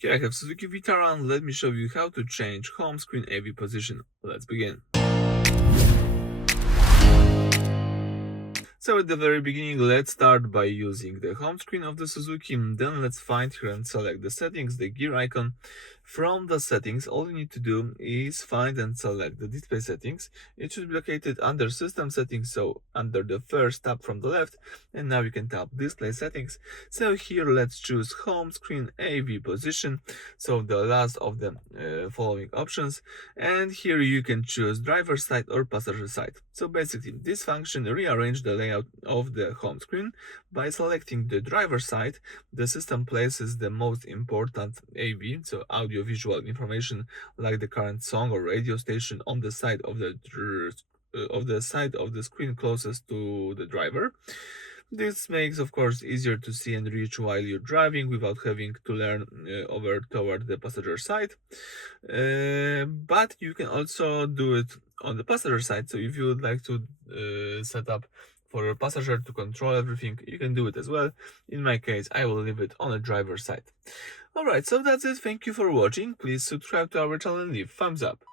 Here I have Suzuki Vitara and let me show you how to change home screen AV position. Let's begin. So at the very beginning, let's start by using the home screen of the Suzuki. Then let's find here and select the settings, the gear icon. From the settings, all you need to do is find and select the display settings. It should be located under system settings, so under the first tab from the left. And now you can tap display settings. So here let's choose home screen AV position. So the last of the following options. And here you can choose driver side or passenger side. So basically this function rearranges the layout of the home screen. By selecting the driver side, the system places the most important AV, so audio visual information like the current song or radio station, on the side of the screen closest to the driver. This makes, of course, easier to see and reach while you're driving without having to lean over toward the passenger side. But you can also do it on the passenger side. So if you would like to set up for a passenger to control everything, you can do it as well. In my case, I will leave it on the driver's side. Alright, so that's it. Thank you for watching. Please subscribe to our channel and leave thumbs up.